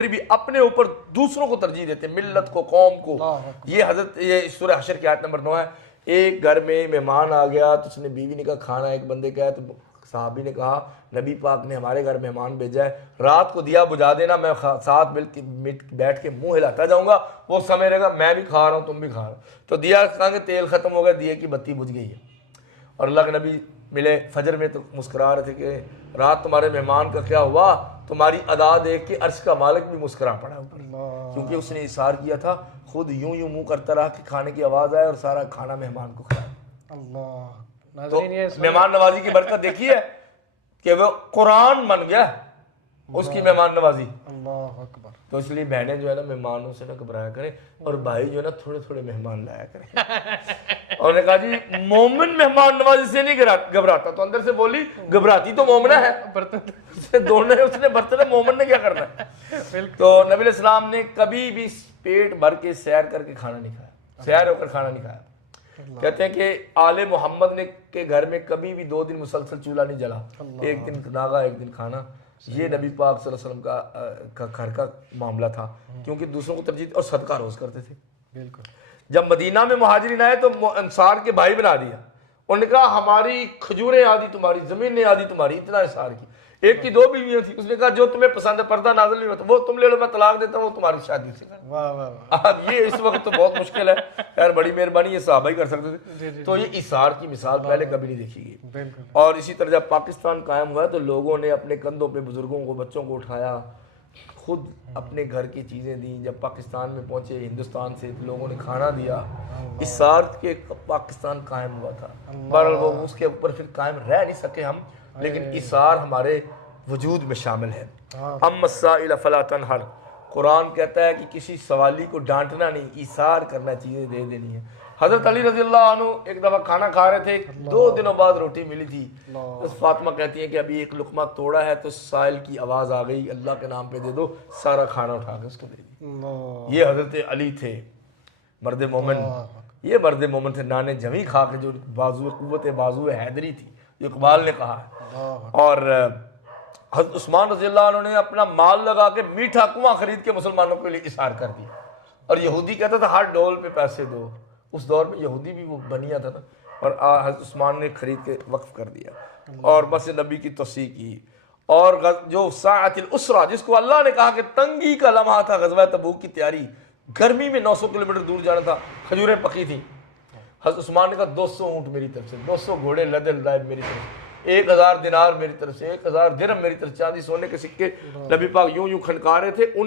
بھی اپنے اوپر دوسروں کو ترجیح دیتے ہیں، ملت کو، قوم کو۔ یہ سورہ حشر کی آیت نمبر 9 ہے۔ ایک گھر میں مہمان آ گیا تو اس نے بیوی نے کہا کھانا، ایک بندے کا ہے تو صحابی نے کہا نبی پاک نے ہمارے گھر مہمان بھیجا ہے، رات کو دیا بجھا دینا، میں ساتھ بیٹھ کے منہ ہلاتا جاؤں گا، وہ سمجھ رہے گا میں بھی کھا رہا ہوں تم بھی کھا رہا ہو۔ تو دیا کہا کہ تیل ختم ہو گیا، دیے کی بتی بجھ گئی ہے۔ اور اللہ کے نبی ملے فجر میں تو مسکرا رہے تھے کہ رات تمہارے مہمان کا کیا ہوا، تمہاری ادا دیکھ کے عرش کا مالک بھی مسکرا پڑا اوپر، کیونکہ اس نے اصرار کیا تھا، خود یوں منہ کرتا رہا کہ کھانے کی آواز آئے اور سارا کھانا مہمان کو کھلایا۔ تو مہمان نوازی کی برکت دیکھی ہے کہ وہ قرآن بن گیا اس کی مہمان نوازی۔ اللہ اکبر۔ تو اس لیے بہنیں جو ہے نا مہمانوں سے نہ گھبرایا کریں، اور بھائی جو ہے نا تھوڑے تھوڑے مہمان لایا کریں۔ اور نے کہا جی مومن مہمان نوازی سے نہیں گھبراتا، تو اندر سے بولی گھبراتی تو مومنہ ہے، اس نے برتن مومن نے کیا کرنا ہے۔ تو نبی علیہ السلام نے کبھی بھی پیٹ بھر کے سیر کر کے کھانا نہیں کھایا، سیر ہو کر کھانا نہیں کھایا۔ کہتے ہیں کہ آل محمد نے کے گھر میں کبھی بھی 2 دن مسلسل چولہا نہیں جلا، ایک دن ناغا ایک دن کھانا۔ یہ نبی پاک صلی اللہ علیہ وسلم کا گھر کا معاملہ تھا، کیونکہ دوسروں کو ترجیح اور صدقہ روز کرتے تھے۔ بالکل۔ جب مدینہ میں مہاجرین آئے تو انصار کے بھائی بنا دیا، انہوں نے کہا ہماری کھجوریں آدھی تمہاری، زمینیں آدھی تمہاری، اتنا انصار کی۔ ایک کی 2 بیویاں تھیں، اس نے کہا جو تمہیں پسند ہے، پردہ نازل نہیں ہوتا وہ تم لے لو، میں طلاق دیتا ہوں، وہ تمہاری شادی سے کر۔ واہ واہ۔ اب یہ اس وقت تو بہت مشکل ہے، خیر بڑی مہربانی یہ صحابہ ہی کر سکتے تھے۔ تو یہ اثار کی مثال پہلے کبھی نہیں دیکھی گئی۔ بالکل۔ اور اسی طرح جب پاکستان قائم ہوا تو لوگوں نے اپنے کندھوں پہ بزرگوں کو، بچوں کو اٹھایا، خود اپنے گھر کی چیزیں دیں۔ جب پاکستان میں پہنچے ہندوستان سے تو لوگوں نے کھانا دیا، اثار کے پاکستان قائم ہوا تھا۔ بہرحال وہ اس کے اوپر پھر قائم رہ نہیں سکے ہم، لیکن اثار ہمارے وجود میں شامل ہے۔ اما السائل فلا تنہر، قرآن کہتا ہے کہ کسی سوالی کو ڈانٹنا نہیں، ایثار کرنا، چیزیں دے دینی ہے۔ حضرت علی رضی اللہ عنہ ایک دفعہ کھانا کھا رہے تھے، 2 دنوں بعد روٹی ملی تھی، بس فاطمہ کہتی ہیں کہ ابھی ایک لقمہ توڑا ہے تو سائل کی آواز آ گئی، اللہ کے نام پہ دے دو، سارا کھانا اٹھا کے اس کو دے دی۔ یہ حضرت علی تھے مرد مومن، یہ مرد مومن تھے، نانے جویں کھا کے جو بازو قوت بازو حیدری تھی، جو اقبال نے کہا ہے۔ اور حضرت عثمان رضی اللہ عنہ نے اپنا مال لگا کے میٹھا کنواں خرید کے مسلمانوں کے لیے اثار کر دیا، اور یہودی کہتا تھا ہر ڈول پہ پیسے دو، اس دور میں یہودی بھی وہ بنیا تھا نا، اور حضرت عثمان نے خرید کے وقف کر دیا، اور بس نبی کی توسیع کی۔ اور جو ساعت الاسرہ، جس کو اللہ نے کہا کہ تنگی کا لمحہ تھا، غزوہ تبوک کی تیاری، گرمی میں 900 کلومیٹر دور جانا تھا، کھجوریں پکی تھیں، حضرت عثمان نے کہا 200 اونٹ میری طرف سے، 200 گھوڑے لدے لدائے میری طرف سے، 1000 دینار میری طرف سے، 1000 درہم میری طرف، چاندی سونے کے سکے نبی پاک یوں یوں کھنکا رہے تھے۔ ان